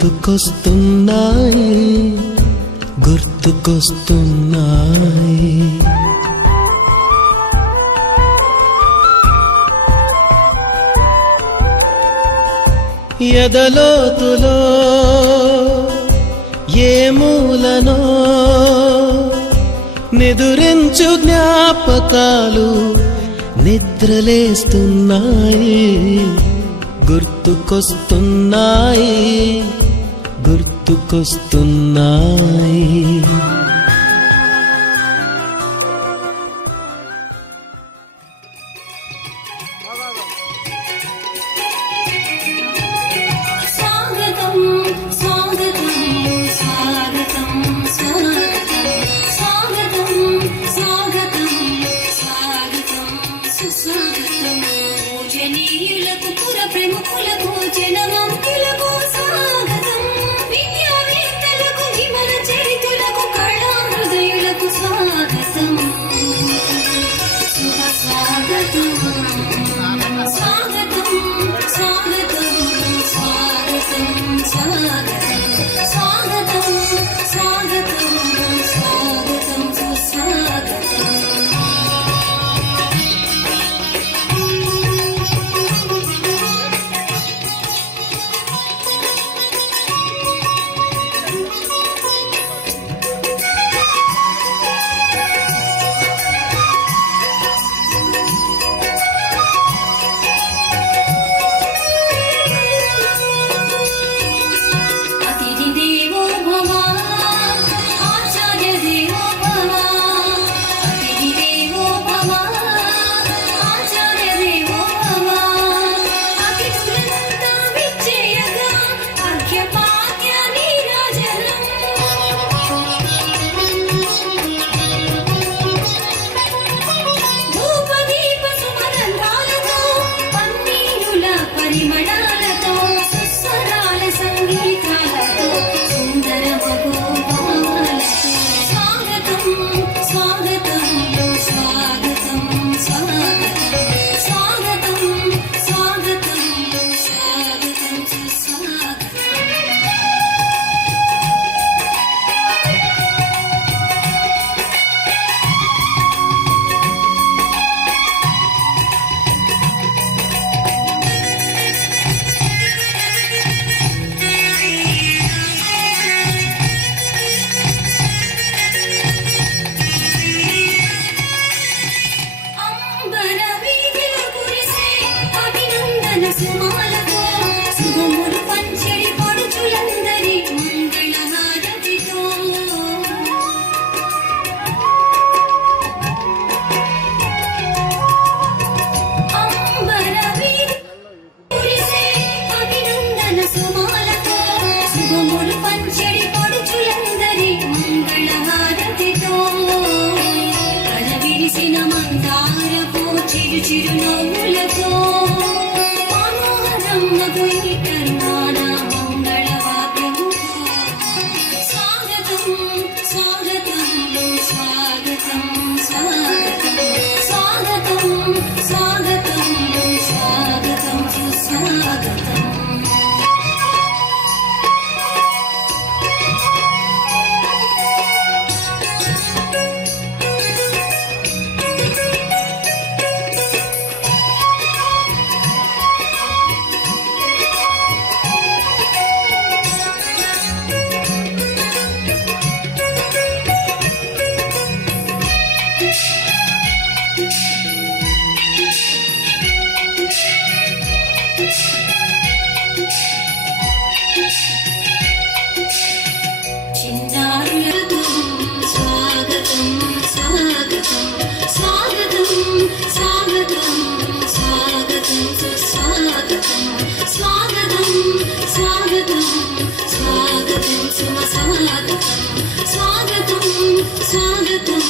గుర్తుకొస్తున్నాయి గుర్తుకొస్తున్నాయి. ఎదలోతులో ఏ మూలనో నిదురించు జ్ఞాపకాలు నిద్రలేస్తున్నాయి గుర్తుకొస్తున్నాయి గుర్తుకొస్తున్నాయి. పూజనీయులకు పుర ప్రముఖులకు జనమంతులకు స్వాగతం. విద్యావేత్తలకు విమల చరితులకు కళా హృదయులకు స్వాగతం. శుభ స్వాగతం స్వాగతం స్వాగతం స్వాగతం స్వాగతం స్వాగతం స్వాగతం స్వాగతం సుస్వాగతం. పరిమళాలతో సుస్వరాల సంగీతాలతో సుందర మగోపాలతో స్వాగతం స్వాగతం స్వాగతం స్వాగతం స్వాగతం స్వాగతం స్వాగతం సుస్వాగతం. సుమాలతో శుభములు పంచెడి పడుచులందరి మంగళహారతితో అంబరవి కురిసే అభినందన సుమాలతో శుభములు పంచెడి పడుచులందరి మంగళహారతితో కలవిరిసిన మందారపు చిరు చిరు నవ్వులతో స్వాగతం స్వాగతం స్వాగతం స్వాగతం స్వాగతం స్వాగతం స్వాగతం సుస్వాగతం. చిన్నారులకు స్వాగతం స్వాగతం స్వాగతం స్వాగతం స్వాగతం సుస్వాగతం స్వాగతం స్వాగతం స్వాగతం సుస్వాగతం స్వాగతం స్వాగతం.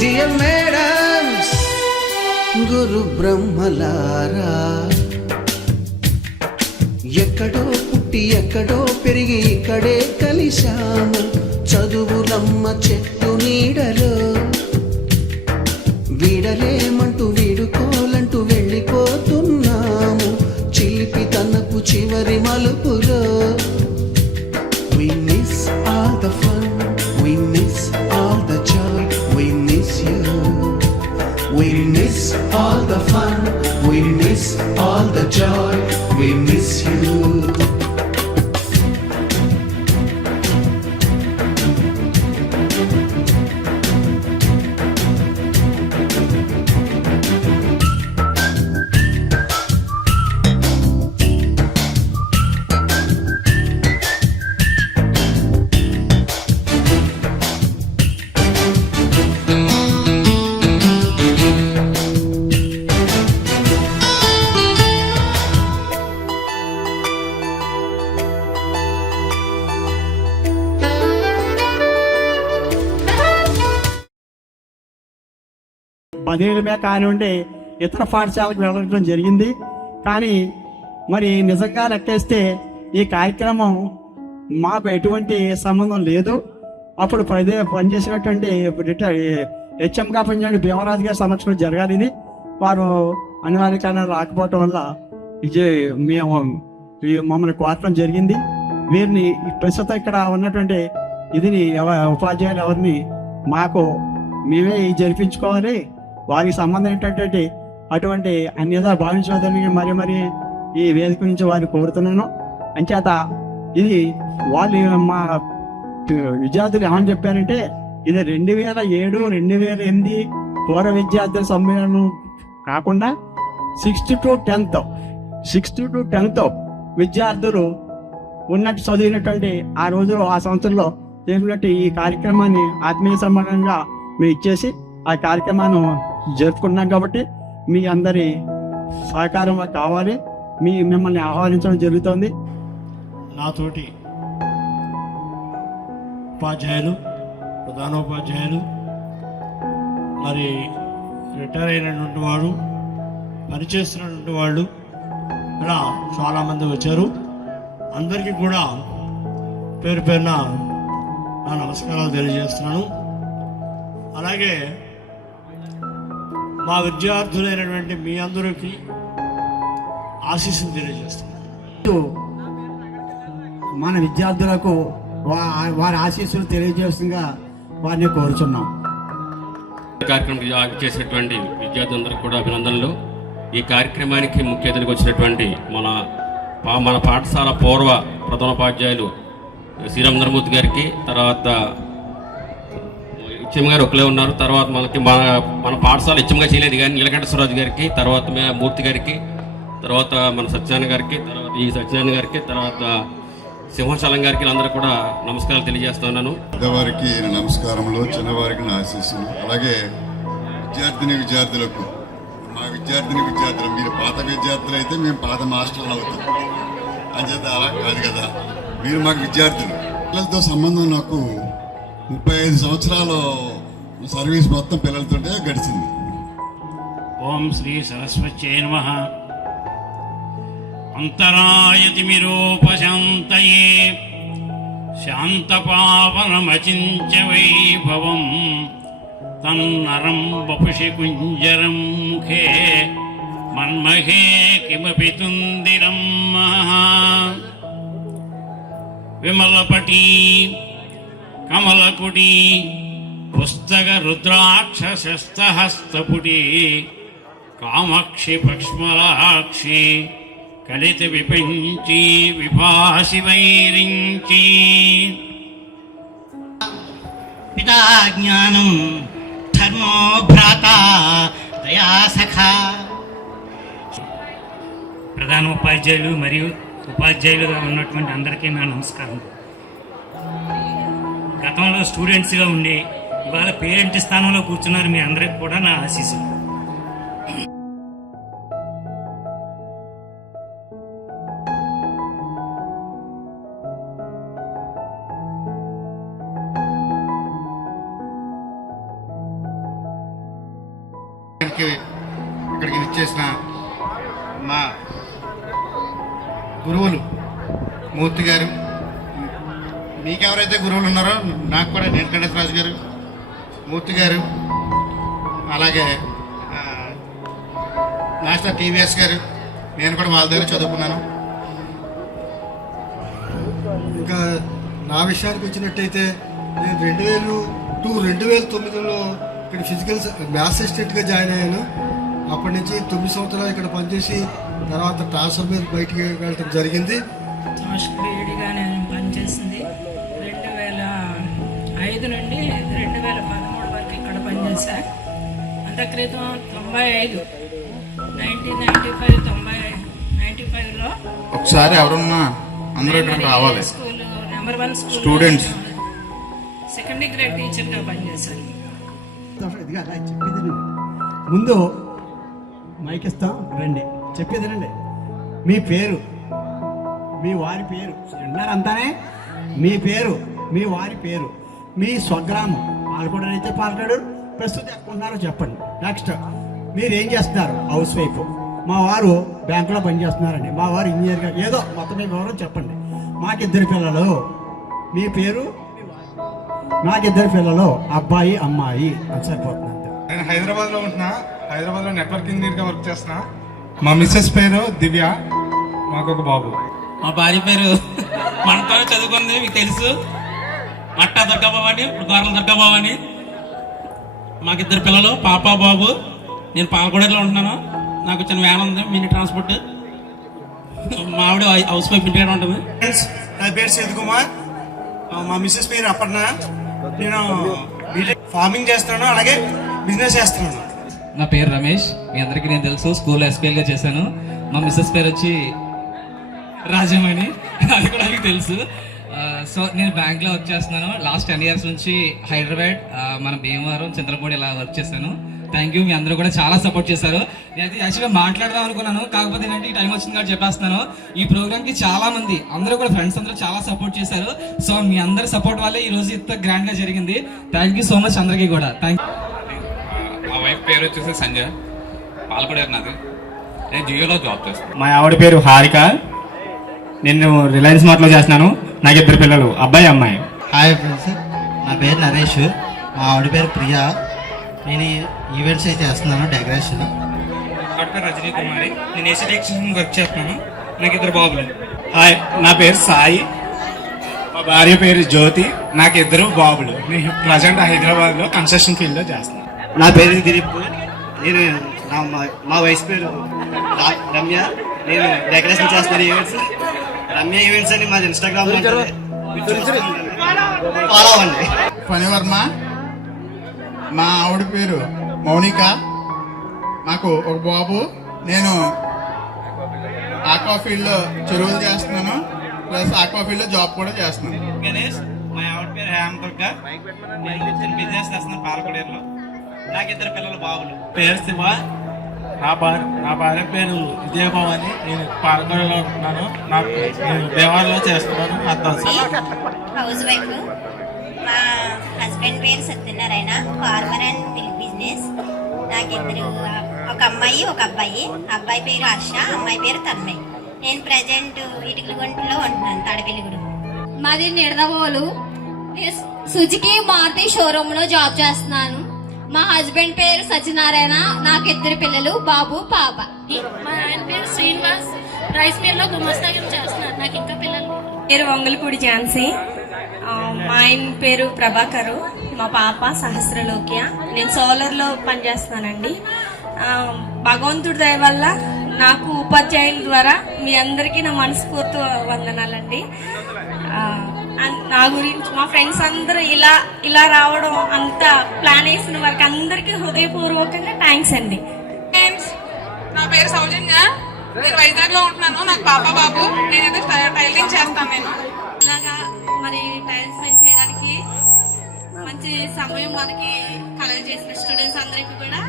డియర్ మేడమ్స్, గురు బ్రహ్మలారా, ఎక్కడో పుట్టి ఎక్కడో పెరిగి ఇక్కడే కలిశాము చదువులమ్మ చెట్టు నీడలో. వీడలేమంటూ వీడుకోలంటూ వెళ్ళిపోతున్నాము చిలిపి తనకు చివరి మలుపులో. We miss all the fun, we miss all the joy, we miss you. We miss all the fun, we miss all the joy, we miss you. పదేళ్ళమే కానివ్వండి ఇతర పాఠశాలకు వెళ్ళడం జరిగింది. కానీ మరి నిజంగా లెక్కేస్తే ఈ కార్యక్రమం మాకు ఎటువంటి సంబంధం లేదు. అప్పుడు పనిచేసినటువంటి హెచ్ఎంగా పనిచేయండి భీమరాజు గారి సమక్షంలో జరగాలి. ఇది వారు అనివార్య కారణాలు రాకపోవటం వల్ల ఇది మేము మమ్మల్ని కోరటం జరిగింది. వీరిని ప్రస్తుతం ఇక్కడ ఉన్నటువంటి ఇది ఉపాధ్యాయులు ఎవరిని మాకు మేమే జరిపించుకోవాలి. వారికి సంబంధం ఏంటంటే అటువంటి అన్యదా భావించవద్దని మరి ఈ వేదిక నుంచి వారిని కోరుతున్నాను. అంచేత ఇది వాళ్ళు మా విద్యార్థులు ఏమని చెప్పారంటే ఇది 2007, 2008 పూర్వ విద్యార్థుల సమ్మేళనం కాకుండా 6th to 10th విద్యార్థులు ఉన్నట్టు చదివినటువంటి ఆ రోజులో ఆ సంవత్సరంలో చేసినట్టు ఈ కార్యక్రమాన్ని ఆత్మీయ సమానంగా మేము ఇచ్చేసి ఆ కార్యక్రమాన్ని జరుపుకున్నాం. కాబట్టి మీ అందరి సహకారం కావాలి. మిమ్మల్ని ఆహ్వానించడం జరుగుతుంది. నాతోటి ఉపాధ్యాయులు, ప్రధానోపాధ్యాయులు, మరి రిటైర్ అయినటువంటి వాడు, పనిచేస్తున్నటువంటి వాళ్ళు ఇలా చాలామంది వచ్చారు. అందరికీ కూడా పేరు పేరున నా నమస్కారాలు తెలియజేస్తున్నాను. అలాగే మా విద్యార్థులైనటువంటి మీ అందరికీ ఆశీస్సులు తెలియజేస్తున్నాను. మన విద్యార్థులకు వారి ఆశీస్సులు తెలియజేస్తుందిగా వారిని కోరుచున్నాం. కార్యక్రమం చేసినటువంటి విద్యార్థులందరికీ కూడా అభినందనలు. ఈ కార్యక్రమానికి ముఖ్య అతిథికి వచ్చినటువంటి మన పాఠశాల పూర్వ ప్రధానోపాధ్యాయులు శ్రీరామచంద్రమూర్తి గారికి, తర్వాత హెచ్ఎం గారు ఒకలే ఉన్నారు, తర్వాత మన పాఠశాల హెచ్ఎంగా చేయలేదు కానీ నీలకంఠేశ్వరరాజు గారికి, తర్వాత మూర్తి గారికి, తర్వాత మన సత్యనారాయణ గారికి, తర్వాత ఈ సత్యనారాయణ గారికి, తర్వాత సింహాచలం గారికి అందరూ కూడా నమస్కారాలు తెలియజేస్తున్నాను. పెద్దవారికి నమస్కారములు, చిన్నవారికి నా ఆశీస్సులు. అలాగే విద్యార్థులకు, మా విద్యార్థులు మీరు పాత విద్యార్థులు అయితే మేము పాత మాస్టర్లు అవుతాం. అంచేత అలా కాదు కదా, మీరు మాకు విద్యార్థులు. పిల్లలతో సంబంధం నాకు 35 సంవత్సరాలు సర్వీస్ మొత్తం పిల్లలతోటే గడిచింది. ఓం శ్రీ సరస్వత్యై నమః. అంతరాయతిమిరోపశాంతయే శాంతపావనమచించ వైభవం తన్నరం వపుషి కుంజరం ముఖే మన్మహే కిమపి తుందిరం విమలపటీ కమలకుడి పుస్తక రుద్రాక్షస్తహస్తపుటి కామాక్షి పక్ష్మలాక్షి కలిత విపంచి విభాసి వైరించి పితా జ్ఞానం ధర్మో భ్రాత దయా సఖా. ప్రధాన ఉపాధ్యాయులు మరియు ఉపాధ్యాయులుగా ఉన్నటువంటి అందరికీ నా నమస్కారం. గతంలో స్టూడెంట్స్గా ఉండి ఇవాళ పేరెంట్ స్థానంలో కూర్చున్నారు. మీ అందరికి కూడా నా ఆశీస్సులు. ఇక్కడికి విచ్చేసిన మా గురువులు మూర్తి గారు, మీకెవరైతే గురువులు ఉన్నారో నాకు కూడా నీలకంఠేశ్వరరాజు గారు, మూర్తి గారు, అలాగే మాస్టర్ టీవీఎస్ గారు, నేను కూడా వాళ్ళ దగ్గర చదువుకున్నాను. ఇంకా నా విషయానికి వచ్చినట్టయితే నేను 2009లో ఇక్కడ ఫిజికల్ మ్యాథ్స్ అసిస్టెంట్గా జాయిన్ అయ్యాను. అప్పటి నుంచి 9 సంవత్సరాలు ఇక్కడ పనిచేసి తర్వాత ట్రాన్స్ఫర్ మీద బయటికి వెళ్ళడం జరిగింది. గ్రేడ్గా నేను పనిచేసింది 2005 నుండి 2013 వరకు ఇక్కడ పనిచేశా. అంత క్రితం 1995లో ఒకసారి ఎవరున్నా అందరూ ఇక్కడ రావాలి. School number 1 students second grade టీచర్గా పనిచేశాను. ఇదిగా అలా చెప్పేది ముందు మైక్ ఇస్తాం, రండి చెప్పేది రండి. మీ పేరు, మీ వారి పేరు విన్నారు అంతానే. మీ పేరు, మీ వారి పేరు, మీ స్వగ్రామం, పాలకొండ అయితే పాలకొండ, ప్రస్తుతం ఎక్కడ ఉన్నారో చెప్పండి. నెక్స్ట్ మీరు ఏం చేస్తున్నారు? House wife. మా వారు బ్యాంకులో పనిచేస్తున్నారండి, మా వారు ఇంజనీర్గా, ఏదో మొత్తం మీ వివరం చెప్పండి. మాకిద్దరు పిల్లలు, మీ పేరు, నాకిద్దరు పిల్లలు, అబ్బాయి అమ్మాయి అని సరిపోతుంది. నేను హైదరాబాద్లో ఉంటున్నా. హైదరాబాద్లో నెట్వర్క్ ఇంజనీర్గా వర్క్ చేస్తున్నా. మా మిస్సెస్ పేరు దివ్య, మాకు ఒక బాబు. మా భార్య పేరు మంటలో చదువుకుంది, మీకు తెలుసు, మట్టా దుర్గాబాబు అని, ఇప్పుడు గోరల దుర్గాబాబు అని. మాకిద్దరు పిల్లలు, పాప బాబు. నేను పాలకొడలో ఉంటున్నాను. నాకు చిన్న వ్యాన్ ఉంది, మినీ ట్రాన్స్పోర్ట్. మా ఆవిడ హౌస్ వైఫ్ ఇంటిగా ఉంటుంది. నా పేరు సేత్ కుమార్, మా మిస్సెస్ పేరు అపర్ణ. నేను ఫార్మింగ్ చేస్తున్నాను, అలాగే బిజినెస్ చేస్తున్నాను. నా పేరు రమేష్, మీ అందరికీ నేను తెలుసు, స్కూల్లో ఎస్పీఎల్గా చేశాను. మా మిస్సెస్ పేరు వచ్చి రాజమణి, అది కూడా మీకు తెలుసు. సో నేను బ్యాంక్లో వర్క్ చేస్తున్నాను. లాస్ట్ 10 years నుంచి హైదరాబాద్, మన భీమవరం, చంద్రపూడి ఇలా వర్క్ చేశాను. థ్యాంక్ యూ, మీ అందరూ కూడా చాలా సపోర్ట్ చేశారు. నేనైతే యాక్చువల్గా మాట్లాడదాం అనుకున్నాను, కాకపోతే ఏంటంటే ఈ టైం వచ్చింది కాబట్టి చెప్పేస్తున్నాను. ఈ ప్రోగ్రామ్కి చాలా మంది, అందరూ కూడా ఫ్రెండ్స్ అందరూ చాలా సపోర్ట్ చేశారు. సో మీ అందరి సపోర్ట్ వల్లే ఈ రోజు ఇంత గ్రాండ్గా జరిగింది. థ్యాంక్ యూ సో మచ్ అందరికీ కూడా. Thank you. మా వైఫ్ పేరు వచ్చేసి సంజయ్, పాలకొడేరు నాది. నేను జియోలో జాబ్ చేస్తాను. మా ఆవిడ పేరు హారిక, నేను రిలయన్స్ మార్ట్లో చేస్తున్నాను. నాకు ఇద్దరు పిల్లలు, అబ్బాయి అమ్మాయి. హాయ్ ఫ్రెండ్స్, నా పేరు నరేష్, మా ఆవిడ పేరు ప్రియా. నేను ఈవెంట్స్ అయితే చేస్తున్నాను, డెకరేషన్. నా పేరు రజనీ కుమారి, నేను ఏసీ టెక్నీషియన్ వర్క్ చేస్తున్నాను. నాకు ఇద్దరు బాబులు. హాయ్, నా పేరు సాయి, మా భార్య పేరు జ్యోతి, నాకు ఇద్దరు బాబులు. నేను ప్రజెంట్ హైదరాబాద్లో కన్స్ట్రక్షన్ ఫీల్డ్లో చేస్తున్నాను. నా పేరు దిలీప్, నేను మా వైఫ్ పేరు రమ్య, నేను డెకరేషన్ చేస్తున్నాను. ఈవెంట్స్ రమ్య ఈవెంట్స్ అని మాది ఇన్స్టాగ్రామ్ ఫాలో అవ్వండి. ఫణివర్మ, మా ఆవిడ పేరు మౌనిక, మాకు ఒక బాబు. నేను ఆక్వా ఫీల్డ్లో చెరువులు చేస్తున్నాను, ప్లస్ ఆక్వా ఫీల్డ్లో జాబ్ కూడా చేస్తున్నాను. గణేష్, మా ఆవిడ పేరు హేమదుర్గ, నేను బిజినెస్ చేస్తున్నాను పాలకొడేరులో. నాకు ఇద్దరు పిల్లలు, బాబులు. పేరు శివ, నా భార్య పేరు విజయభవాని, నేను పాలకొడలో ఉంటున్నాను. నేను దేవాలయంలో చేస్తున్నాను. House wife. మా హస్బెండ్ పేరు సత్యనారాయణ, ఫార్మర్ అండ్ బిజినెస్. నాకు ఇద్దరు, ఒక అమ్మాయి ఒక అబ్బాయి. అబ్బాయి పేరు హర్ష, అమ్మాయి పేరు తన్మయ్. నేను ప్రజెంట్ ఇటుకలగుంటలో ఉంటున్నాను, తాడపిల్లిగూడు. మాది నిడదవోలు. సుజుకి మారుతి షోరూమ్ లో జాబ్ చేస్తున్నాను. మా హస్బెండ్ పేరు సత్యనారాయణ, నాకు ఇద్దరు పిల్లలు, బాబు పాప. మా ఆయన పేరు శ్రీనివాస్, రైస్ మిల్ లో గుమస్తాగా చేస్తున్నారు. నాకు ఇంకా పిల్లలు. పేరు వంగలపూడి ఝాన్సీ, మా ఆయన పేరు ప్రభాకరు, మా పాప సహస్రలోక్య. నేను సోలర్లో పనిచేస్తున్నానండి. భగవంతుడి దయ వల్ల నాకు ఉపాధ్యాయుల ద్వారా మీ అందరికీ నా మనస్ఫూర్తి వందనాలండి. నా గురించి మా ఫ్రెండ్స్ అందరూ ఇలా రావడం, అంతా ప్లాన్ వేసిన వారికి అందరికీ హృదయపూర్వకంగా థ్యాంక్స్ అండి. నా పేరు సౌజన్య, నేను వైజాగ్ లో ఉంటున్నాను. నాకు పాప బాబు. నేనైతే టైలరింగ్ చేస్తాను. నేను ఇలాగా మరి టైం స్పెండ్ చేయడానికి మంచి సమయం మనకి కలగజేసిన స్టూడెంట్స్ అందరికీ కూడా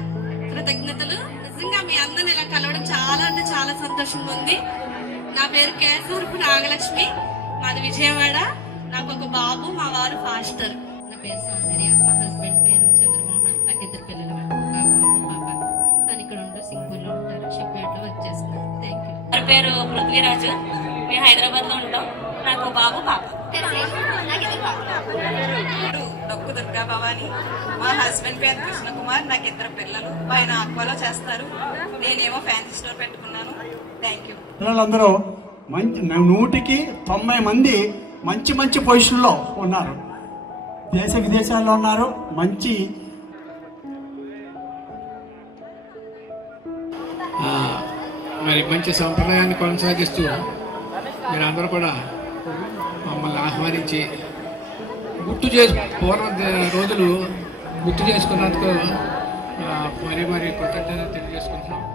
కృతజ్ఞతలు. నిజంగా మీ అందరిని ఇలా కలవడం చాలా అంటే చాలా సంతోషంగా ఉంది. నా పేరు కేశవరపు నాగలక్ష్మి, మాది విజయవాడ. నాకు ఒక బాబు, మా వారు ఫాస్టర్. నా పేరు సౌందర్య, మా హస్బెండ్ పేరు చంద్రమోహన్, నాకు ఇద్దరు పిల్లలు, బాబు పాప. పేరు పృథ్వీరాజు. మేము హైదరాబాద్లో ఉంటాం. నాకు బాబు పాప. డొక్కు దుర్గా భవాని. మా హస్బెండ్ పేరు కృష్ణకుమార్. నాకు 2 పిల్లలు. ఆయన ఆక్వాలో చేస్తారు. నేనేమో ఫ్యాన్సీ స్టోర్ పెట్టుకున్నాను. Thank you. పిల్లలందరూ మంచి 190 మంది మంచి మంచి పొజిషన్లో ఉన్నారు. దేశ విదేశాల్లో ఉన్నారు. మంచి మరి మంచి సంప్రదాయాన్ని కొనసాగిస్తూ మీరందరూ కూడా మమ్మల్ని ఆహ్వానించి పూర్వ రోజులు గుర్తు చేసుకున్నందుకు మరి కృతజ్ఞతలు తెలియజేసుకుంటున్నాం.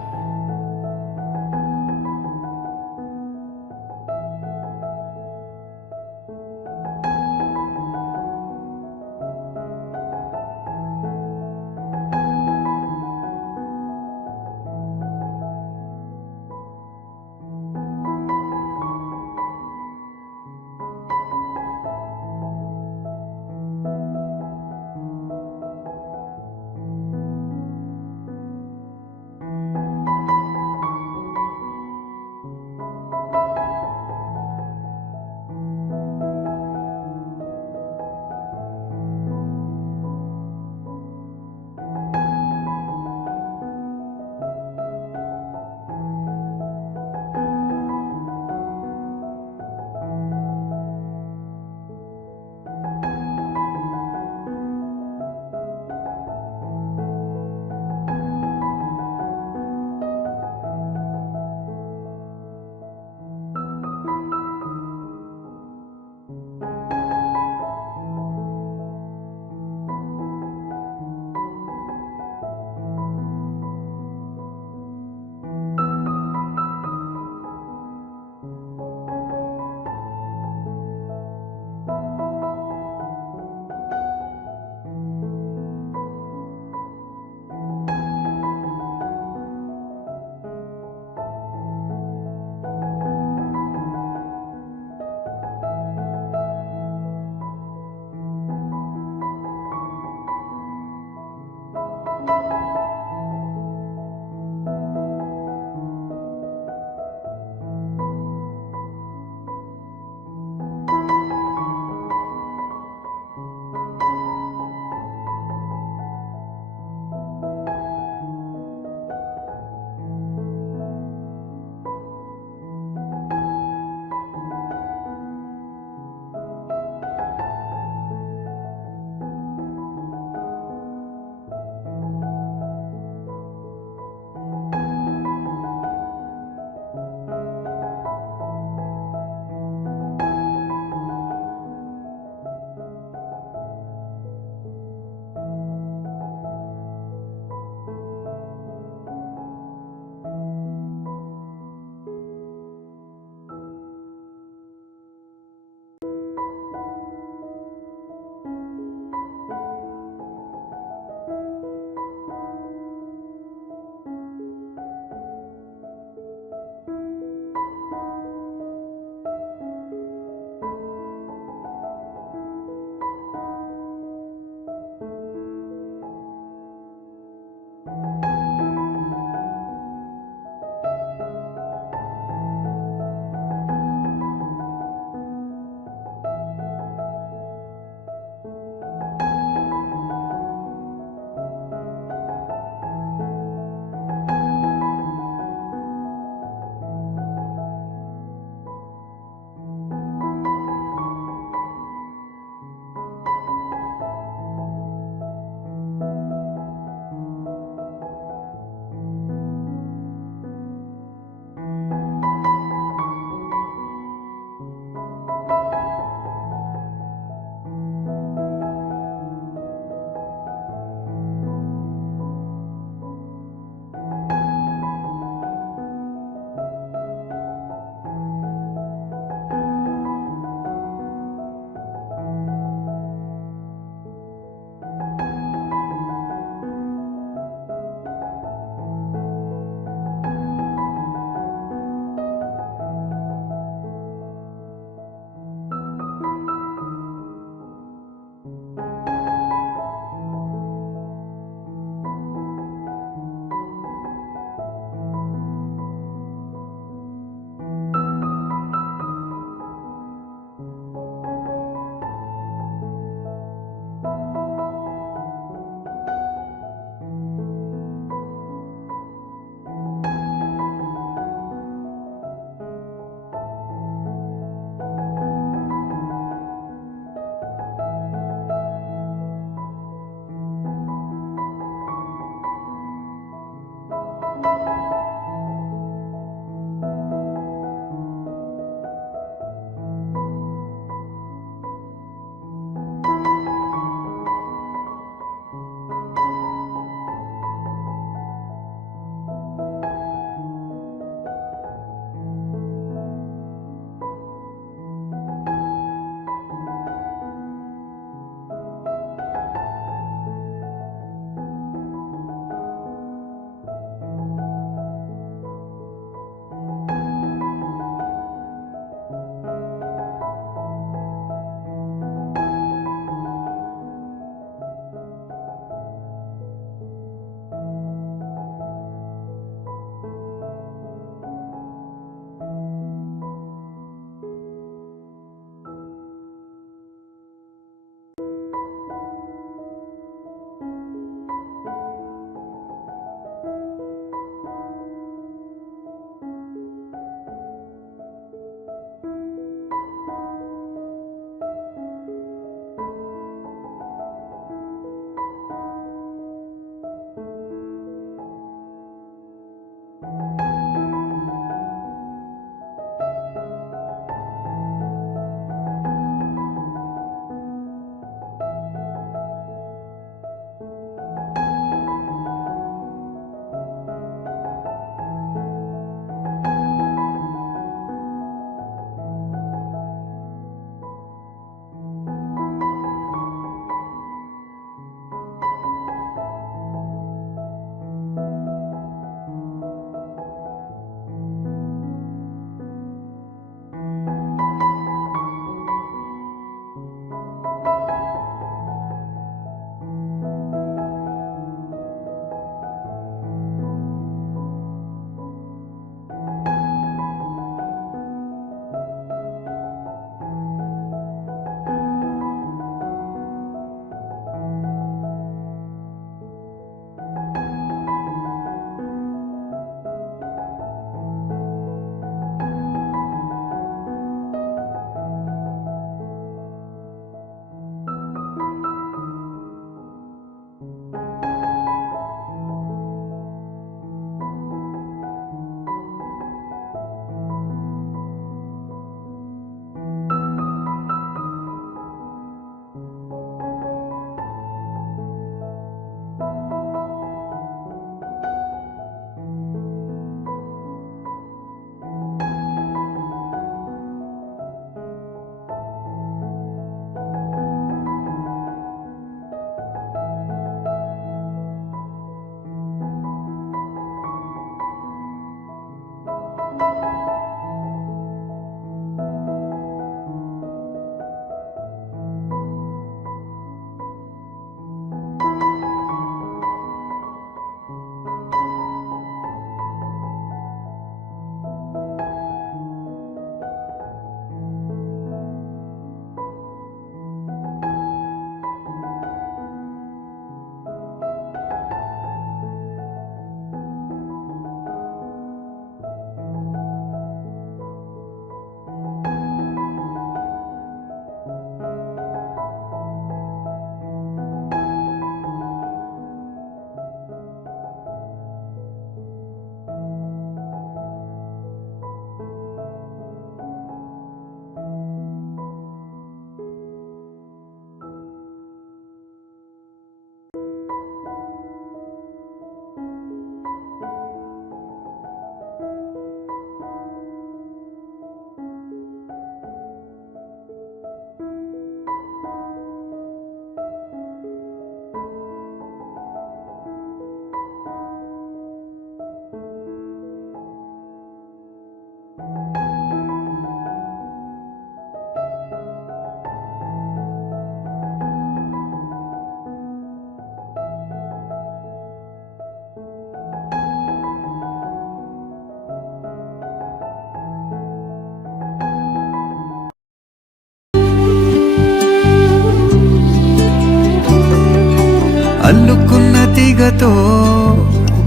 అల్లుకున్న తీగతో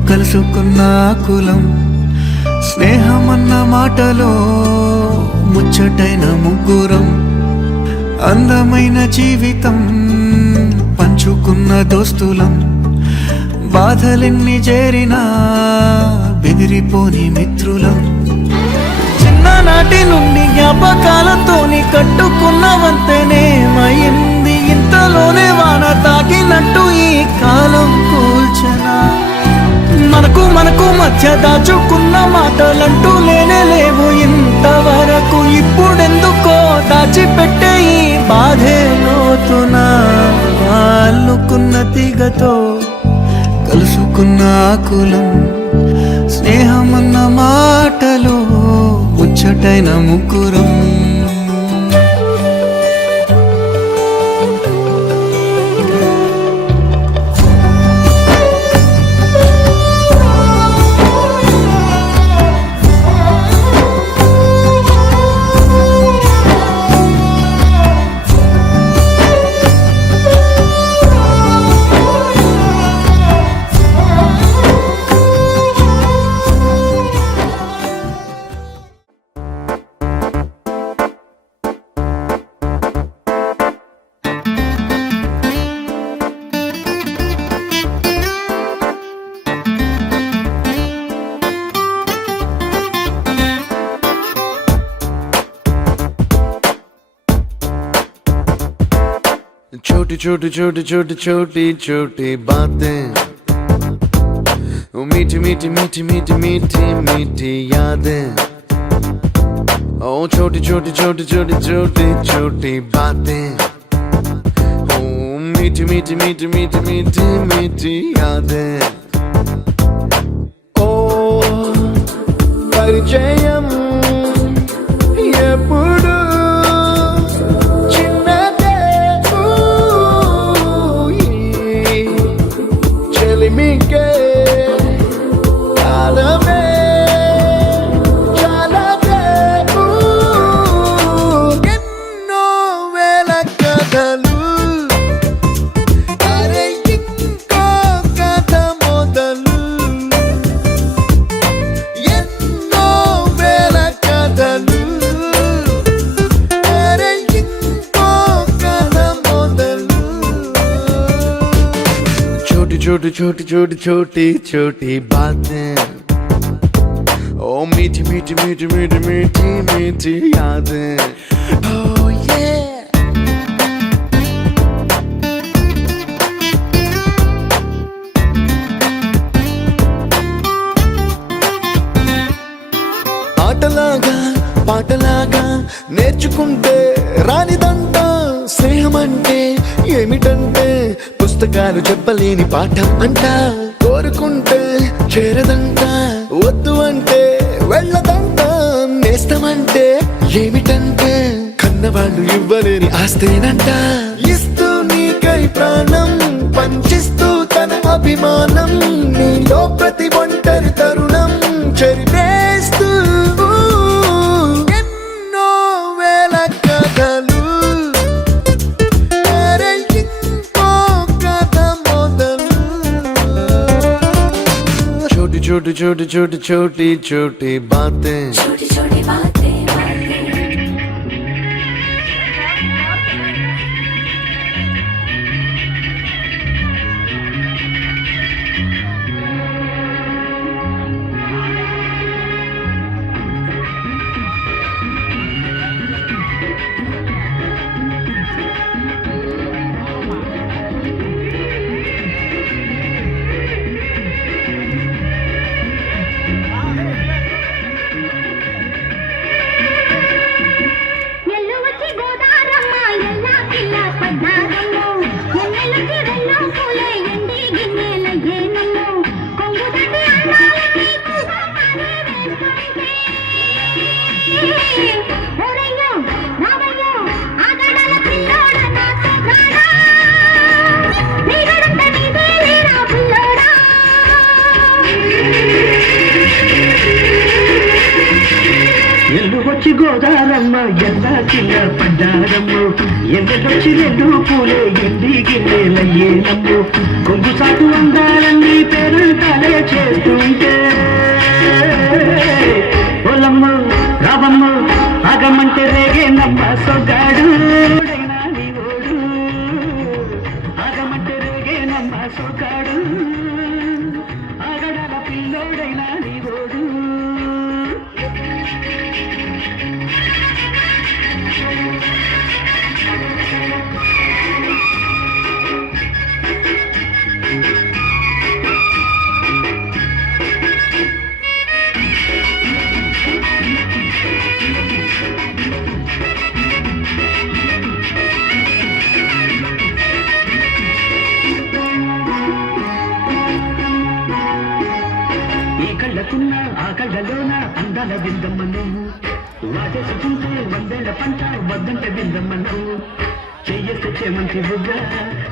కలుసుకున్న కులం, స్నేహమన్న మాటలో ముచ్చటైన ముగ్గురం, అందమైన జీవితం పంచుకున్న దోస్తులం, బాధలెన్ని చేరినా బెదిరిపోని మిత్రులం, చిన్ననాటి నుండి జ్ఞాపకాలతోని కట్టుకున్న వంతెనేమైంది, ఇంతలోనే వాన తాకినట్టు ఈ కాలం కూల్చనా, మనకు మధ్య దాచుకున్న మాటలంటూ లేనే లేవు ఇంతవరకు, ఇప్పుడెందుకో దాచిపెట్టే ఈ బాధే లోతునా, అల్లుకున్న తీగతో కలుసుకున్న కులం, స్నేహమన్న మాటలో ముచ్చటైన ముగ్గురం. छोटी छोटी छोटी छोटी छोटी छोटी बातें, मीठी मीठी मीठी मीठी मीठी मीठी यादें, ओ छोटी छोटी छोटी छोटी छोटी छोटी बातें, ओ मीठी मीठी मीठी मीठी मीठी मीठी यादें, ओ परिचयम ఎప్పుడు చెలిమికే కాలమే చాలదే, ఎన్నో వేల కథలు, అరే ఇంకో కథ మొదలు, ఎన్నో వేల కథలు, అరే ఇంకో కథ మొదలు, छोटी छोटी छोटी छोटी छोटी बातें, ओ मीठी मीठी मीठी मीठी मीठी मीठी यादें, oh yeah. ఆటలాగా పాటలాగా నేర్చుకుంటే రానిదంట స్నేహం అంటే ఏమిటంటే, పుస్తకాలు చెప్పలేని పాఠం అంట, కోరుకుంటే చేరదంట, వద్దు అంటే వెళ్ళదంట, నేస్తమంటే ఏమిటంటే కన్నవాళ్ళు ఇవ్వలేని ఆస్తేనంట, ఇస్తూ నీకై ప్రాణం పంచిస్తూ తన అభిమానం, నీలో ప్రతి ఒంటరి తరుణం చెరిపేస్తూ ఎన్నో వేల కథలు, छोटी छोटी छोटी छोटी छोटी बातें, छोटी छोटी बातें, ఎల్లువచ్చి గోదారమ్మ ఎల్లా కింద పడ్డారమ్మ, ఎండలొచ్చి రెండు పూలే ఎండి గిన్నెలయ్యేనమ్మ, కొంగు దాచుకున్న ఆ కళ్ళలోన అందాల బిందమ్మ నువ్వు వాటేసుకుంటే వందేళ్ల పంట వద్దంటే బిందమ్మ నువ్వు చెయ్యేస్తే చేమంతి బుగ్గ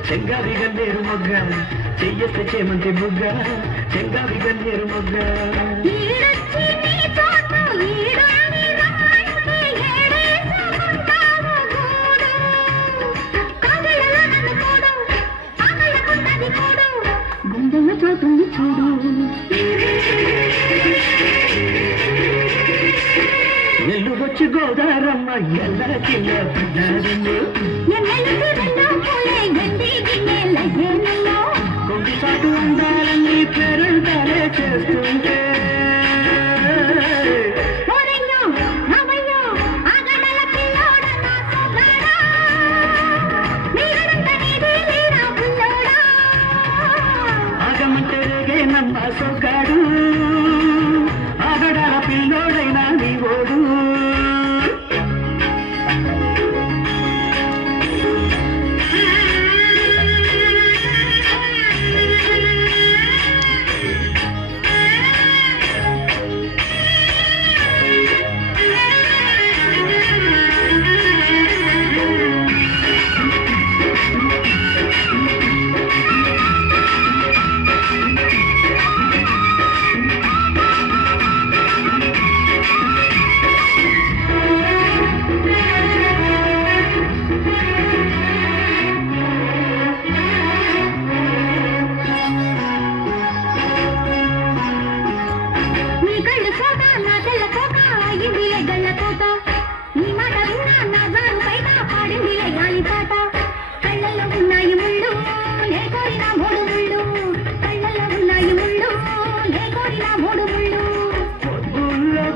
చెంగావి గన్నేరు మొగ్గ చెయ్యేస్తే చేమంతి బుగ్గ చెంగావి గన్నేరు మొగ్గ గుండెల్లో చోటుంది చూడు ఎల్లు వచ్చి గోదారమ్మ ఎల్ల కిల్ల పడ్డారమ్మ కొండి సాటు అందాలన్నీ పేరంటాలే చేస్తుంటే ఆగమంటే రేగే నమ్మ సొగ్గాడు ఆగడాల పిల్లోడైనా నీ ఓడు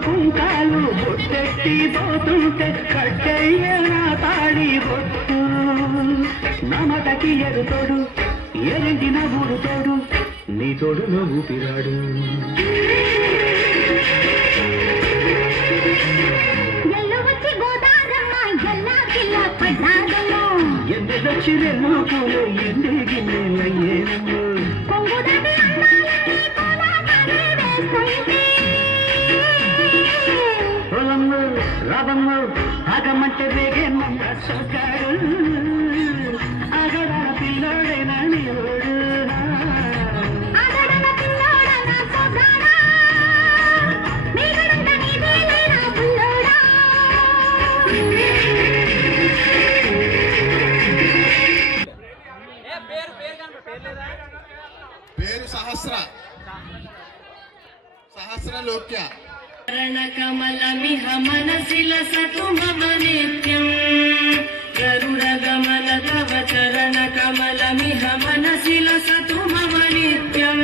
కుంకాలు బొట్టెట్టి పోతుంటే కట్టయ్య నా తాడి బొట్టు నమటకి ఎరుతోడు ఎరంటిన ఊరు తోడు నీ తోడులో ఊపిరాడు ఎందొచ్చి రెల్లు పూలే ఎండి గిన్నెలయ్యేనమ్మ రావమ్మ ఆగమంటే రేగే నమ్మ సొగ్గాడు ఆగడాల పిల్లోడైనా నీవోడు పేరు సహస్రలోక్య కమలమిహ మనసిల సతు మమ నిత్యం గరుడ గమన తవ చరణ కమలమిహ మనసిల సతు మమ నిత్యం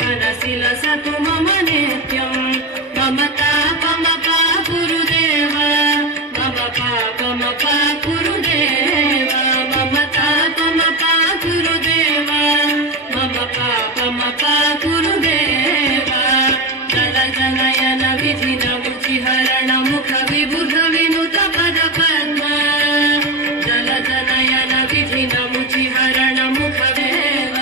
మనసిల సతు మమ నిత్యం మమ తాపమ పా గురుదేవ మమ పాపమ పా గురుదేవ మమ తాపమ పా గురుదేవ మమ పాపమ పా గురుదేవ జనయన విధి నముచి హరణ ముఖ విబుధ వినుత పద పద్మ జల జనయన విధి నముచి హరణ ముఖ దేవ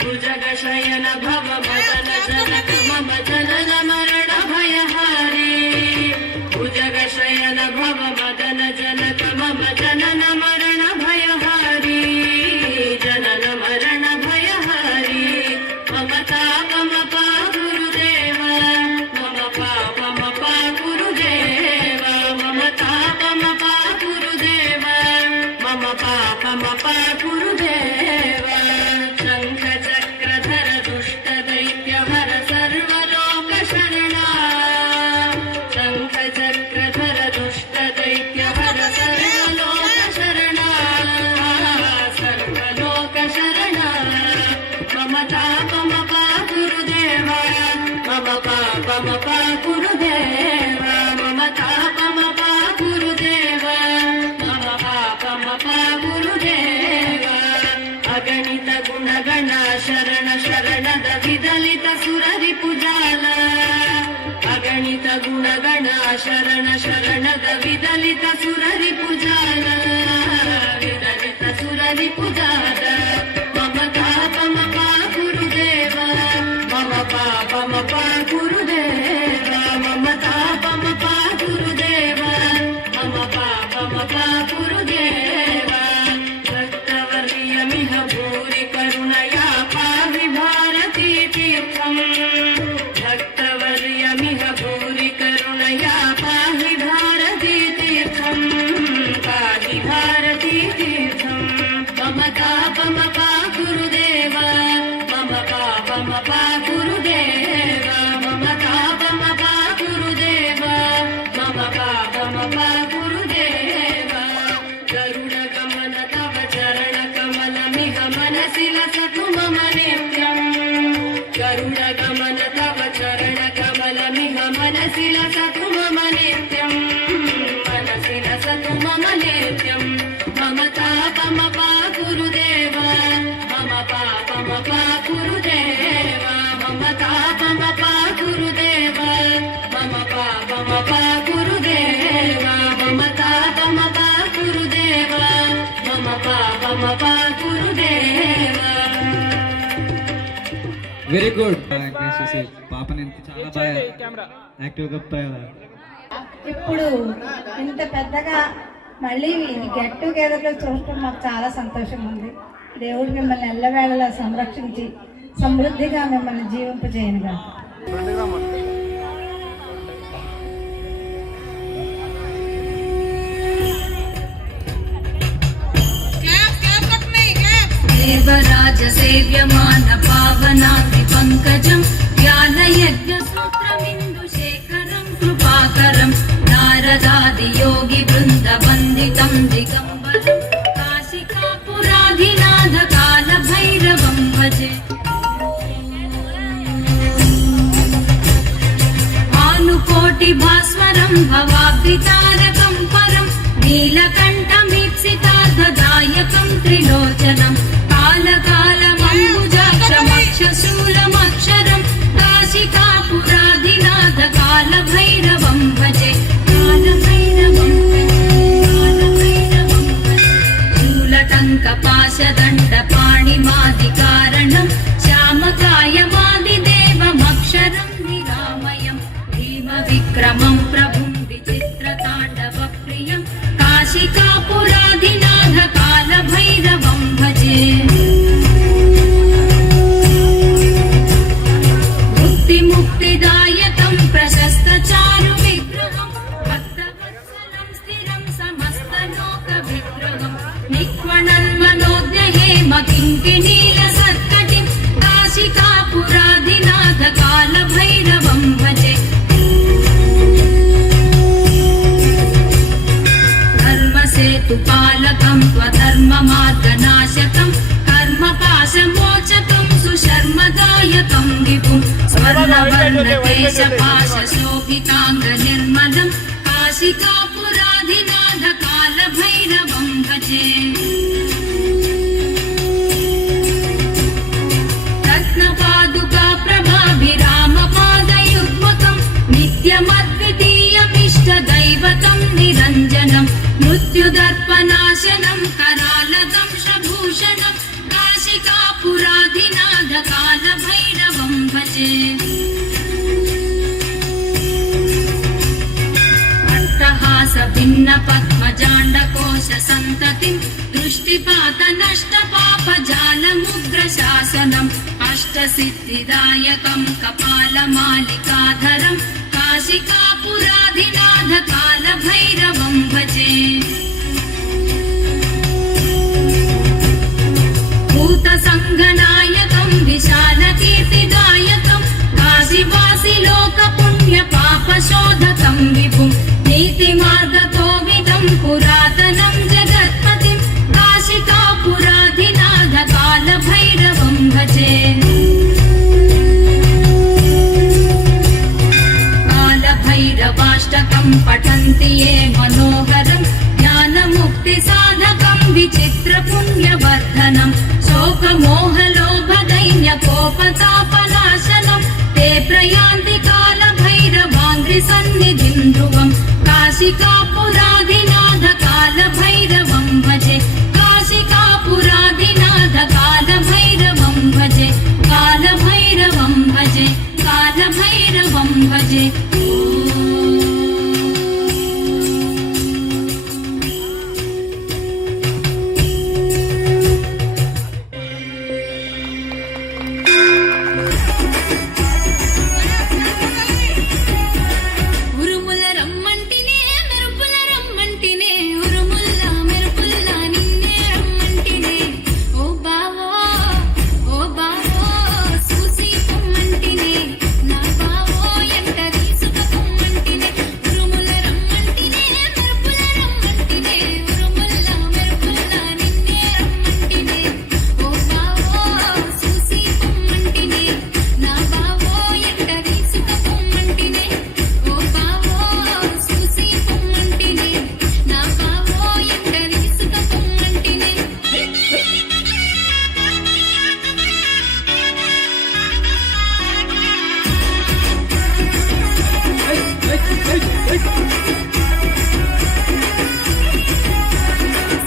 భుజగ శయన భవ మదన జనక మమ జనన మరణ భయహారి భుజగ శయన భవ మదన జనక మమ జనన మరణ భయహారి జనన మరణ భయహారి మమ తాపమ పా గురుదేవ మమ పాపమ పా గురుదేవ మమ తాపమ పా గురుదేవ మమ పాపమ పా గురుదేవ శంఖ చక్రధర దుష్ట దైత్య హర సర్వలోక శరణా శంఖ చక్రధర దుష్ట దైత్య హర సర్వలోక శరణా సర్వలోక శరణా మమ తాపమ పా గురుదేవ మమ పాపమ పా గురుదేవ మమ తాపమ పా గురుదేవ మమ పాపమ పా గురుదేవ అగణిత గుణగణ శరణ శరణద విదలిత సురరి పుజాల అగణిత గుణగణ శరణ శరణద విదలిత సురరి పుజాల విదలిత సురరి పుజాల మమ తాపమ పా గురుదేవ మమ పాపమ పా గురుదేవ మమ పాపమ పా గురుదేవ మమ తాపమ పా గురుదేవ మమ పాపమ పా గురుదేవ మమ తాపమ పా గురుదేవ మమ పాపమ పా గురుదేవ. Very good. పాపని చాలా బాగా యాక్టివ్గా. ఇప్పుడు ఇంత పెద్దగా మళ్ళీ గెట్ టుగెదర్లో చూడటం మాకు చాలా సంతోషంగా ఉంది. దేవుడు మిమ్మల్ని ఎల్లవేళలా సంరక్షించి సమృద్ధిగా మిమ్మల్ని జీవింపజేయనుగా. దేవరాజ సేవ్యమాన పావనాగ్ని పంకజం జ్ఞానయజ్ఞ సూత్రమిందు శేఖరం కృపాకరం నారదాది యోగి బృంద వందితం దిగంబరం కాశికాపురాధినాథ కాల భైరవం భజే. ఆనుకోటి భాస్వరం భవాబ్దితారకం పరం నీలకంఠమీప్సితార్థదాయకం త్రిలోచనం కాలకాలమక్షశూలమక్షరం కాశికాపురాధినాథ కాల భైరవం భజే. శూలటంక పాశదండ పాణిమాది కారణం శ్యామకాయమాది దేవమక్షరం నిరామయం భీమ విక్రమం ప్రభుం విచిత్ర తాండవ ప్రియం కాశికాపురాధినాథ కాల భైరవం భజే. ముక్తిదాయకం ప్రశస్త చారు విగ్రహం భక్తవత్సలం స్థిరం సమస్త లోక విగ్రహం నిక్వణన్మనోజ్ఞ హేమ కింకిణీల సత్కటిం కాశికాపురాధినాథ కాల భైరవం భజే. ధర్మసేతు పాలకం స్వధర్మ మార్గనాశకం కర్మపాశమోచకం సుశర్మదాయకం విభుం స్వర్ణవర్ణకేశ పాశ శోభితాంగ నిర్మలం కాశికాపురాధినాథ కాల భైరవం భజే. రత్నపాదుకా ప్రభాభిరామ పాదయుగ్మకం నిత్యమద్వితీయమిష్ట దైవతం నిరంజనం మృత్యుదర్పనాశనం करालदंशभूषणं काशिकापुराधिनाथ कालभैरवं भजे. अट्टहास भिन्न पद्मजाण्डकोश सन्ततिं दृष्टिपात नष्ट पापजालमुग्र शासनम् अष्टसिद्धिदायकं कपालमालिकाधरं काशिकापुराधिनाथ कालभैरवं भजे. भूतसङ्गनायकं विशालकीर्तिदायकं काशीवासि लोकपुण्यपापशोधकं विभुं नीतिमार्गकोविदं पुरातनं जगत्पतिं काशिकापुराधिनाथ कालभैरवं भजे. कालभैरवाष्टकं पठन्ति ये मनोहरं ज्ञानमुक्तिसाधकं विचित्रपुण्यवर्धनं शोकमोहलोभदैन्यकोपतापनाशनं ते प्रयान्ति कालभैरवाङ्घ्रिसन्निधिं ध्रुवं काशिकापुराधिनाथ कालभैरवं भजे. काशिकापुराधिनाथ कालभैरवं भजे. कालभैरवं भजे. कालभैरवं भजे. ఉరుముల రమ్మంటినే మెరుపుల రమ్మంటినే ఉరుముల్లా మెరుపుల్లా నిన్నే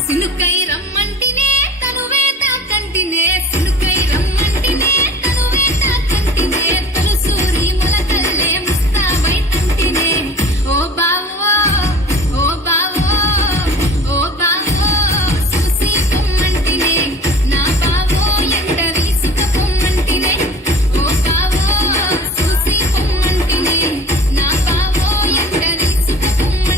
సినుకై రమ్మంటినే తనువే తాకంటినే సినుకై రమ్మంటినే తనువే తాకంటినే తొలుసూరి మొలకల్లే ముస్తాబై తంటినే ఓ బావో ఓ బావో ఓ బావో చూసి పొమ్మంటినే నా బావో ఎండ వీసుక పొమ్మంటినే ఓ బావో చూసి పొమ్మంటినే నా బావో ఎండ వీసుక పొమ్మంటినే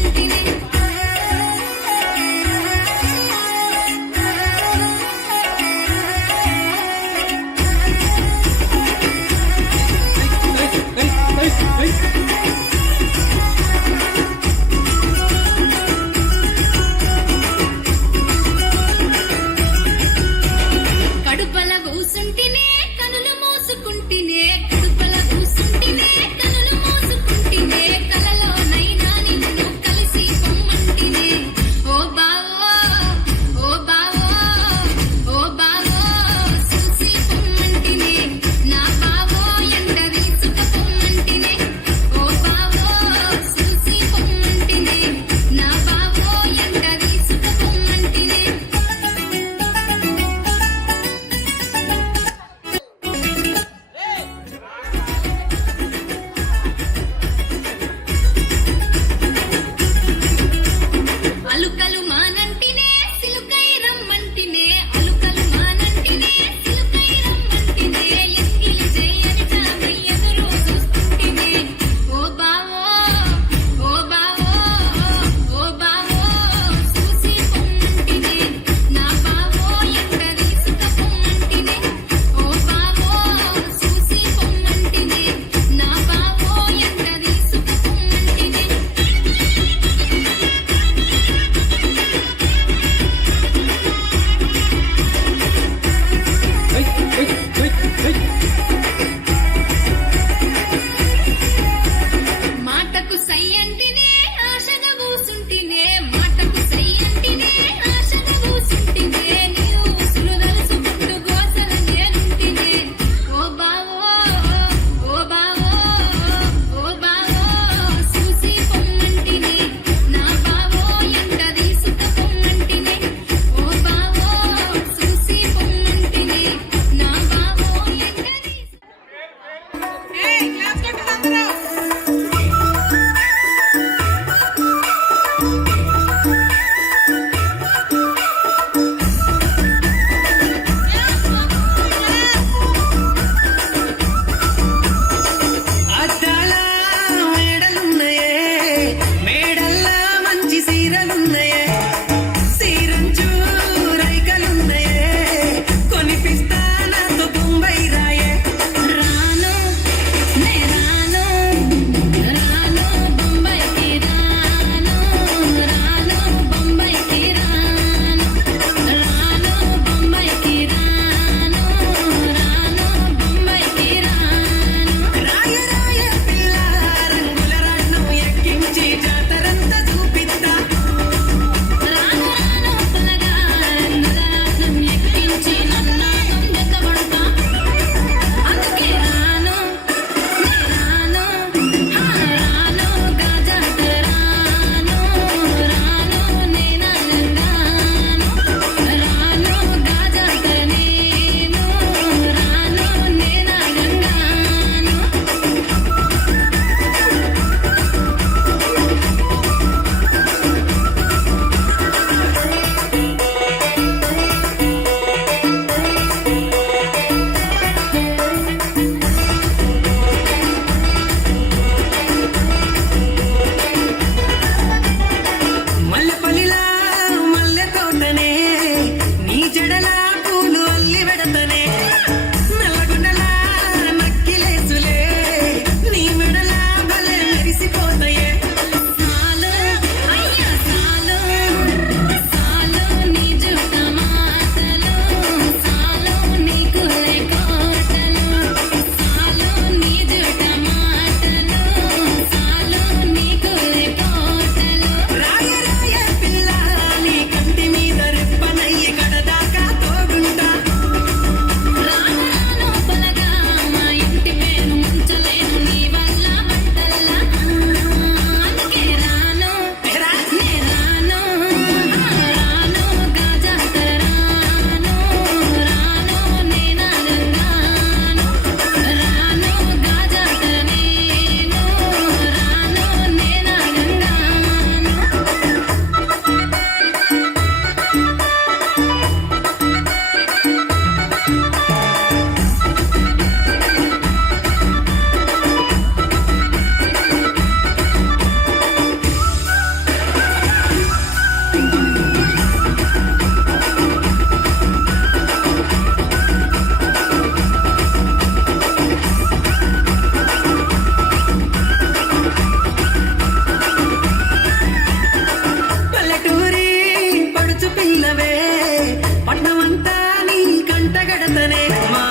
పెడతనే మా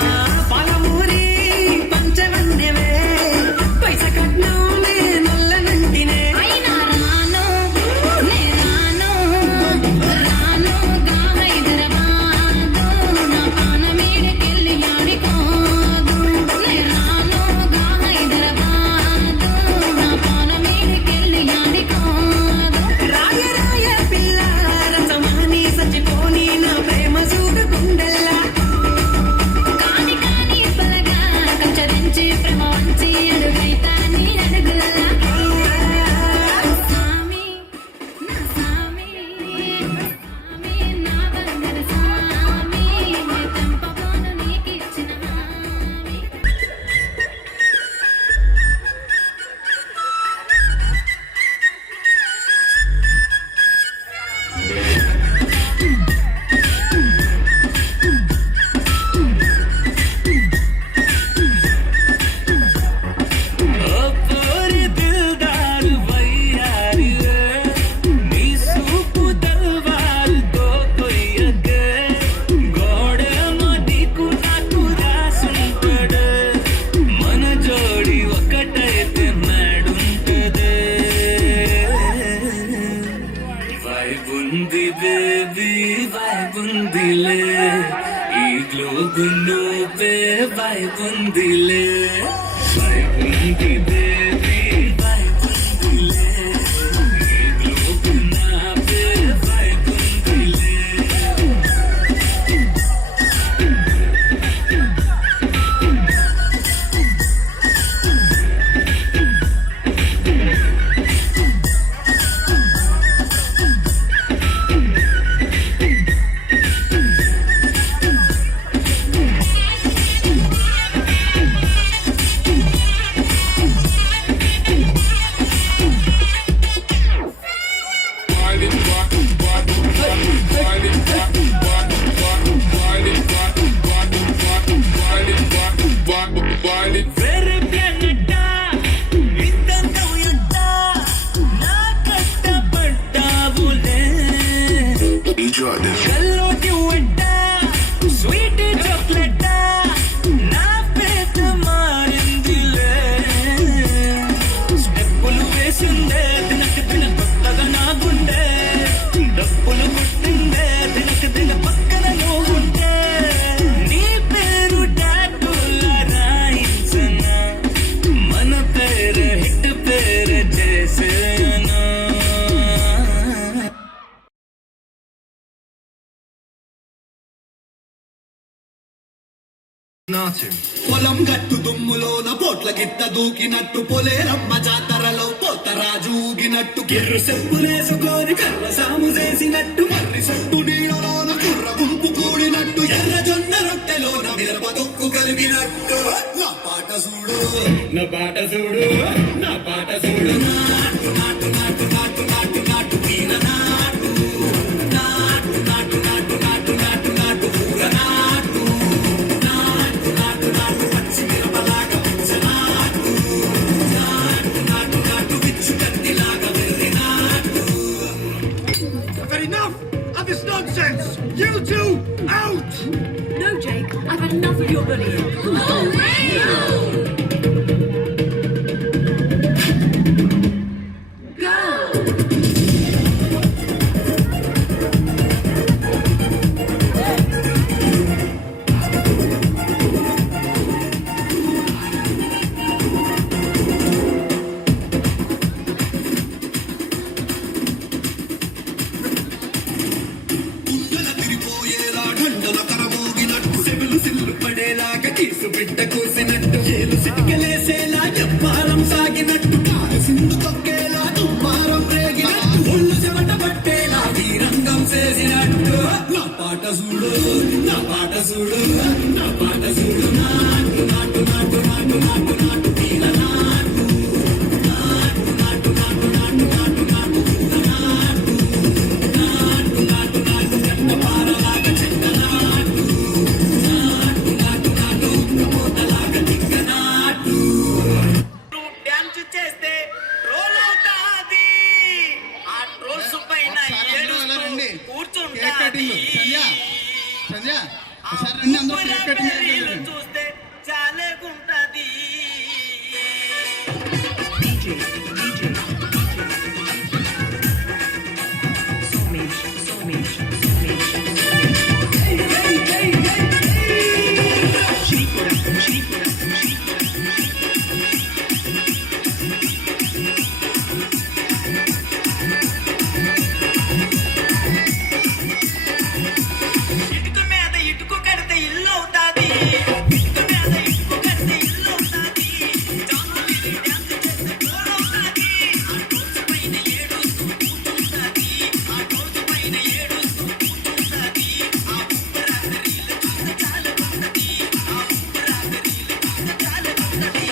పాలమూరి పంచవన్నెవే పైస కట్నం నొల్లనంటినే అయినా రాను రానుగా హైదరాబాదు నా పానమీడకెళ్ళి ఆడికోదు రానుగా హైదరాబాదు నా పానమీడకెళ్ళి ఆడికోదు రాయ రాయ పిల్ల రసమాని సచ్చిపోని నా ప్రేమ చూడుకుండల్లా కాని కాని పలగా కంచరించి ప్రేమ వంచి అడుగైతా నీ అడుగుల్లా సామి నా సామి నా బంగారు సామి నే తెంపబోను నీకిచ్చిన హామీ ओ पूरी दिलदार वैयारी रे नी सूप तलवार तो कोई अगे गोड़े मदीकु नाकु रासुंटडे मन जोड़ी ఒకటైతే నాడుంటదే వైబ్ ఉంది బేబీ వైబ్ ఉందిలే ఈ గ్లోబ్ నువ్వే వైబ్ ఉందిలే వైబ్ ఉంది బేబీ వైబ్ ఉందిలే ఈ గ్లోబ్ నావే వైబ్ ఉందిలే వేరే ప్లానెట్ ఇంతంతం ఎంత నా కష్టపడ్డావులే కల్లోటి వెంట స్వీట్ చాక్లెట్ నా పేట మారిందిలే స్టెప్పులు వేసిందే తినక తిన కొత్తగా నా గుండె డప్పులు కొట్టిందే తినక తిన పక్కన నువ్వుంటే నీ పేరు టాటూల రాయించనా మన పేరు హిట్ పేరు చేసేనా పొలం గట్టు దుమ్ములోన పోట్ల గిట్ట దూకినట్టు పొలేరమ్మ జాతరలో పోతరాజు ఊగినట్టు గిర్రు చెప్పులేసుకొని కర్ర సాము చేసినట్టు మర్రి సట్టు నీడలోన కుర్ర గుంపు కూడినట్టు ఎర్ర జొన్న రొట్టెలోన మిరప దొక్కు కలిగినట్టు నా పాట చూడు నా పాట చూడు నా పాట చూడు నాటు నాటు నాటు నాటు నాటు నాటు పీన నాటు నాటు నాటు నాటు నాటు నాటు నాటు పూర నాటు నాటు నాటు నాటు పచ్చి మిరపలాగా పిచ్చ నాటు నాటు నాటు నాటు పిచ్చు కత్తిలాగా వెర్రి నాటు. Enough of this nonsense! You two, out! No, Jake, I've had enough of your bullying. Go! గుండెల తిరిపోయేలా ఢండల కరమోగినట్టు సెవులు సిల్లు పడేలాగా కీసు బిడ్డ కూసినట్టు చేలు సిటికలేసేలా చెప్పారం సాగినట్టు కాలు సింధు తొక్కేలా దుమ్మారం రేగినట్టు ఒళ్ళు చెమట పట్టేలా వీరంగం చేసినట్టు నా పాట చూడు నా పాట చూడు నా పాట చూడు నాటు నాటు నాటు నాటు నాటు నాటు పీల నాటు నాటు నాటు నాటు నాటు నాటు నాటు పూల నాటు నాటు నాటు నాటు చెట్ట పారలాగా చెట్ట నాటు నాటు నాటు నాటు ఉక్కపోతలాగా దిగ్గ నాటు. డ్యాన్స్ చేస్తే ట్రోల్ అవుతాది ఆ ట్రోల్స్ పైన కూర్చుంటాది. చూస్తే చాలేకుంటది. ఇటుక మీద ఇటుకు కడితే ఇల్లు అవుతాది. ఇటుక మీద ఇటుకు కడితే ఇల్లు అవుతాది. జాంబులిని డ్యాన్స్ చేస్తే గోల్ అవుతాది. ఆ డోసు పైన ఏడుస్తూ కూర్చుంటాది. ఆ డోసు పైన ఏడుస్తూ కూర్చుంటాది. ఆ ఊపిరాత్రిలు చూస్తే చాలుకుంటది. ఆ ఊపిరాత్రిలు చూస్తే చాలుకుంటది.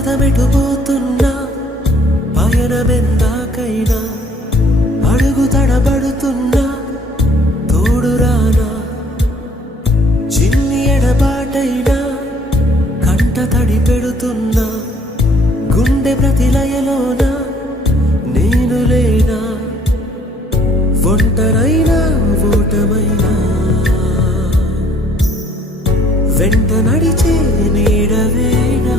పాదమెటుపోతున్నా పయనమెందాకైనా అడుగు తడబడుతున్నా తోడురానా చిన్ని ఎడబాటైనా కంట తడి పెడుతున్నా గుండె ప్రతిలయలోన నేను లేనా ఒంటరైనా ఓటమైనా వెంట నడిచే నీడవేనా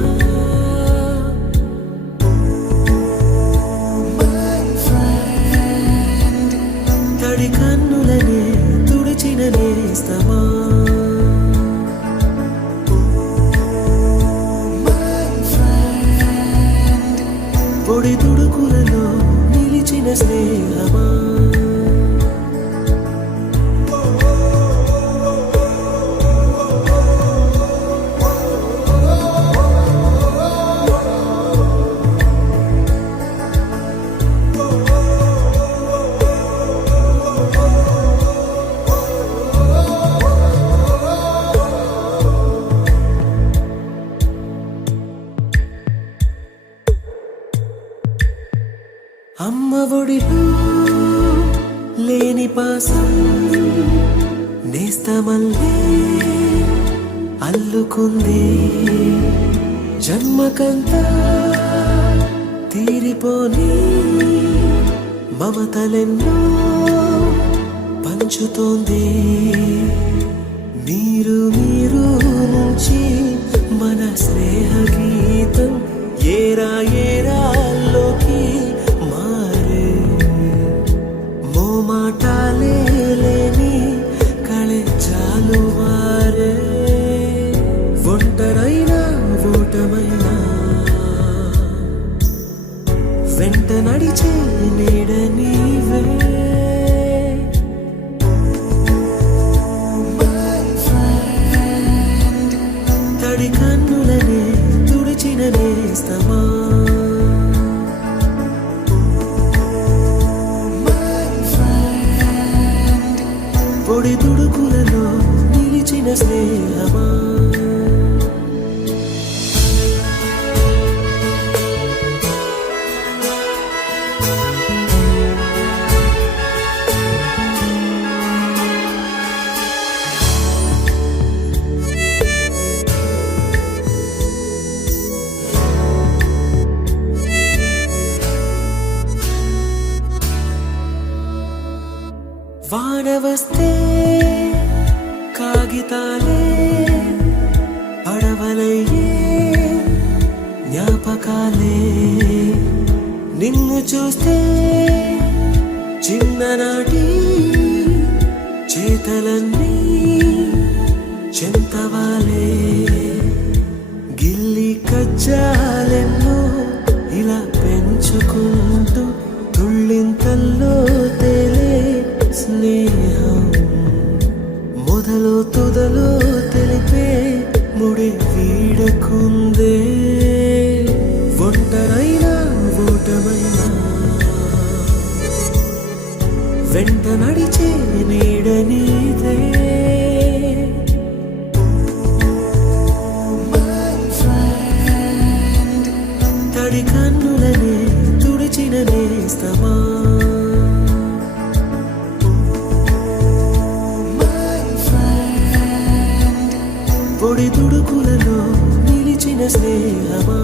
తడి కన్నులనే తుడిచిన నేస్తమా పొడి తుడుకులలో నిలిచిన స్నేహమా అమ్మ ఒడిలో లేని పాసం నేస్తమల్లే అల్లుకుంది జన్మకంతా తీరిపోని మమతలెన్నో పంచుతోంది మీరు మీరు నుంచి మన స్నేహ గీతం ఏరా ఏరాల్లోకి మారే మోమాటాలే లేని కళే చాలు మారే ఒంటరైనా ఓటమైనా వెంట నడిచే నీడ నీవే తడి కన్నులనే తుడిచిన నేస్తమా పొడి తుడుకులలో నిలిచిన స్నేహమా వాన వస్తే కాగితాలే పడవలయ్యే జ్ఞాపకాలే నిన్ను చూస్తే వెంట నడిచే నీడ నీదే తడి కన్నులనే తుడిచిన నేస్తమా పొడి తుడుకులలో నిలిచిన స్నేహమా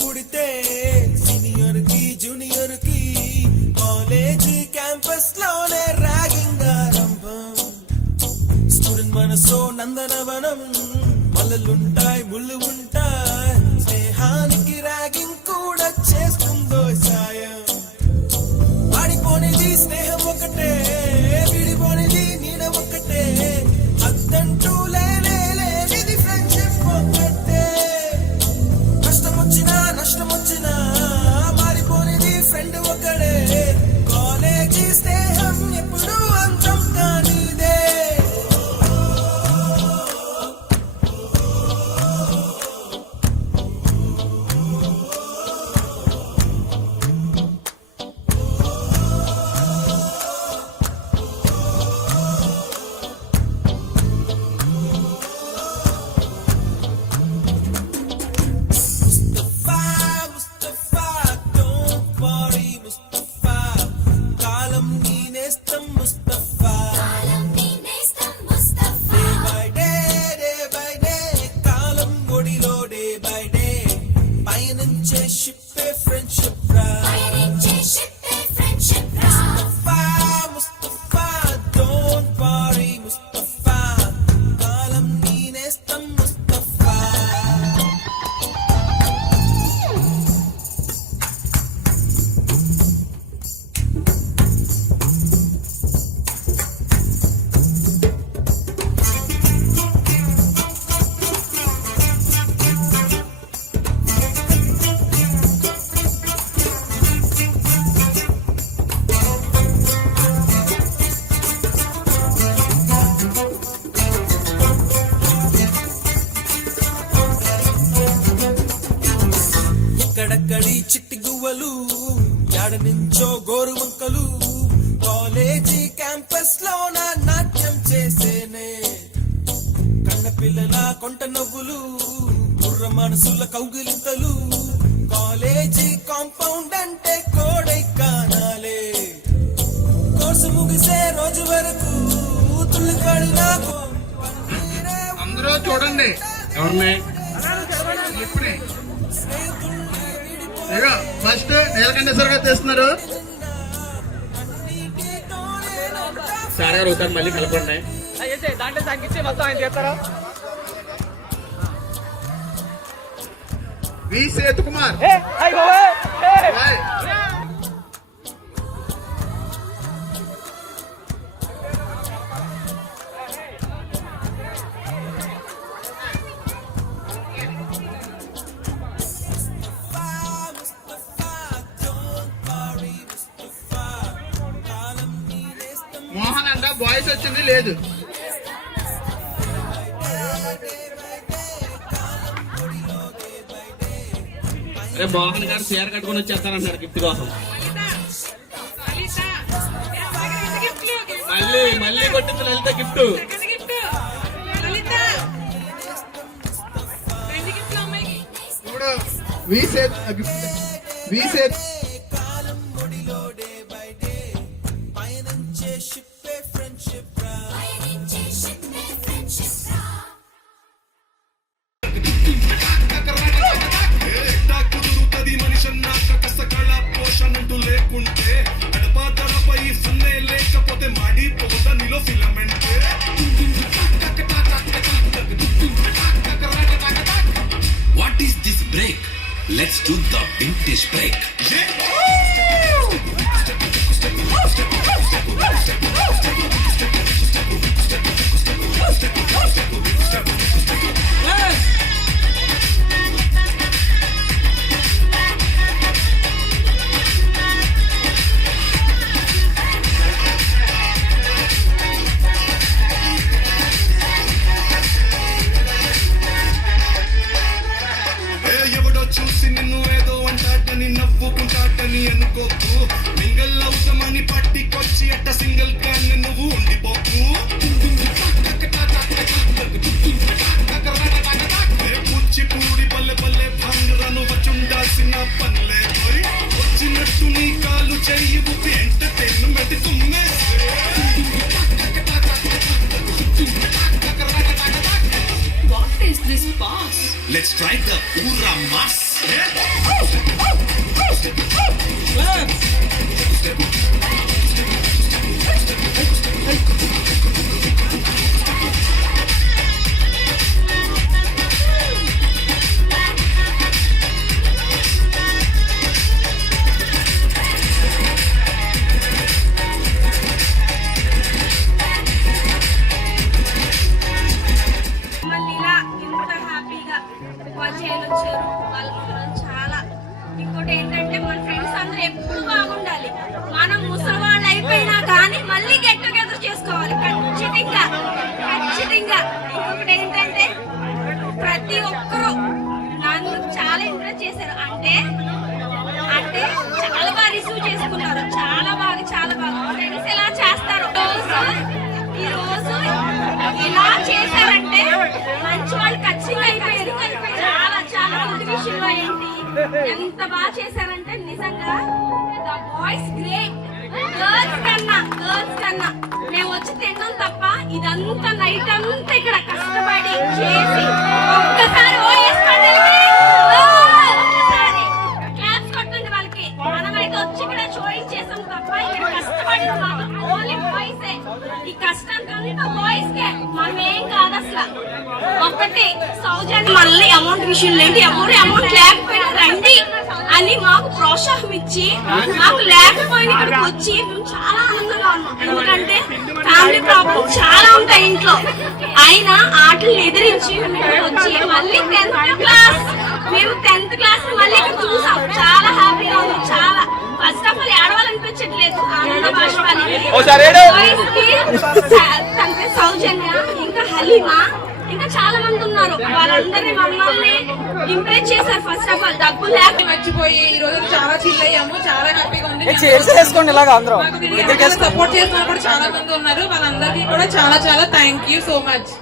పుడితే సీనియర్ కి జూనియర్ కి కాలేజ్ క్యాంపస్ లోనే ర్యాగింగ్ ఆరంభం స్టూడెంట్ మనసో నందనవనం మల్లలుంటాయి ముళ్ళు ఉంటాయి స్నేహానికి ర్యాగింగ్ కూడా చేస్తుందో సాయం వాడిపోనిది స్నేహం ఒకటే విడిపోనిది నీడ ఒకటే అద్దంటూ లేనిది ఫ్రెండ్షిప్ ఒకటే కష్టం వచ్చినా నష్టం వచ్చినా మారిపోనిది ఫ్రెండ్ ఒకడే కాలేజీ స్నేహం ఎప్పుడు అంతం కానిదే ఎక్కడెక్కడి చిట్టి గువ్వలు యాడ నుంచో గోరు వంకలు కాలేజీ క్యాంపస్ లోన నాట్యం చేసేనే కన్న పిల్లల కొంట నవ్వులు బుర్ర మనసుల కౌగిలింతలు కాలేజీ కాంపౌండ్ అంటే కోడై కానాలే కోసము అందరూ చూడండి ఎవరిని ఫస్ట్ నీలకంఠేశ్వర గారు తెస్తున్నారు. సార్ గారు ఒకసారి మళ్ళీ కలపండి. దాంట్లో తగ్గించి మొత్తం ఆయన చేస్తారా? వి సేతు కుమార్. మోహన్ అంట బాయ్స్ వచ్చింది లేదు. అరే మోహన్ గారు చీర కట్టుకొని వచ్చేస్తానంటారు గిఫ్ట్ కోసం. మళ్ళీ కొట్టింది లలిత గిఫ్ట్. ఇప్పుడు వి సేత్ వి సేత్ What is this break? Let's do the vintage break. ఎవడో చూసి నిన్ను ఏదో అంటాడని నవ్వుకుంటాడని అనుకోకు. మింగల్ అవుతామని పట్టికొచ్చి అట్ట సింగిల్ కాన్ నువ్వు ఉండిపోకు. కూచిపూడి పల్లె పల్లె భాంగరను వచ్చుండాల్సిన పనులే పోయి వచ్చినట్టు నీ కాలు చెయ్యి ఊపి entertainment కుమ్మేస్తే. What is this pass? Let's try the Ura Mas. మళ్ళీ ఇలా ఇంత హ్యాపీగా వాళ్ళు చేయొచ్చారు. వాళ్ళ చాలా ఇంకోటి ఏంటంటే మన ఫ్రెండ్స్ అందరూ ఎప్పుడు బాగుండాలి. మనం ముసలి వాళ్ళు అయిపోయినా కానీ మళ్ళీ గెట్ టుగెదర్ చేసుకోవాలి ఖచ్చితంగా. ఇంకొకటి ఏంటంటే ప్రతి ఒక్కరూ నన్ను చాలా ఇంప్రెస్ చేశారు. అంటే చాలా బాగా రిసీవ్ చేసుకున్నారు. చాలా బాగా ఫ్రెండ్స్ ఎలా చేస్తారు ఈ రోజు ఇలా చేశారంటే మంచి వాళ్ళు ఖచ్చితంగా అయిపోయారు. చాలా మంచి విషయంలో ఏంటి ఎంత బాగా చేశారంటే నిజంగా ద బాయ్స్ గ్రేట్. గర్ల్స్ కన్నా మేము వచ్చి తినడం తప్ప ఇదంతా నైట్ అంతా ఇక్కడ కష్టపడి చేసి ఒక్కసారి క్లాప్స్ కొట్టండి వాళ్ళకి. మనమైతే వచ్చి ఇక్కడ షోయింగ్ చేసాం తప్ప ఇక్కడ కష్టపడి ఓన్లీ బాయ్సే. ఈ కష్టానికంతా బాయ్స్ కే, మనం ఏం కాదు అసలు. ఒకటి సౌజన్య మళ్ళీ అమౌంట్ విషయంలో ఏంటి అమౌంట్ లేకపోయినా రండి అని మాకు ప్రోత్సాహం ఇచ్చి మాకు లేకపోయినా ఇక్కడికి వచ్చి మేము చాలా ఆనందంగా ఉన్నాం. ఎందుకంటే ఫ్యామిలీ ప్రాబ్లమ్స్ చాలా ఉంటాయి ఇంట్లో, అయినా ఆటలు ఎదిరించి మేము ఇక్కడికి వచ్చి మళ్ళీ 10th క్లాస్ మళ్ళీ ఇక్కడ చూసాం. చాలా హ్యాపీగా ఉంది. చాలా ఫస్ట్ ఆఫ్ ఆల్ ఏడవాలనిపించట్లేదు. ఆనంద బాష్పాలి. తన పేరు సౌజన్య, ఇంకా హలీమా, ఇంకా చాలా మంది ఉన్నారు. వాళ్ళందరినీ మమ్మల్ని ఇంప్రెస్ చేశారు. ఫస్ట్ ఆఫ్ ఆల్ డబ్బు లేక మర్చిపోయి ఈ రోజు చాలా చిల్ అయ్యాము. చాలా హ్యాపీగా ఉంది. సపోర్ట్ చేసిన కూడా చాలా మంది ఉన్నారు. వాళ్ళందరికీ కూడా చాలా థ్యాంక్ యూ సో మచ్.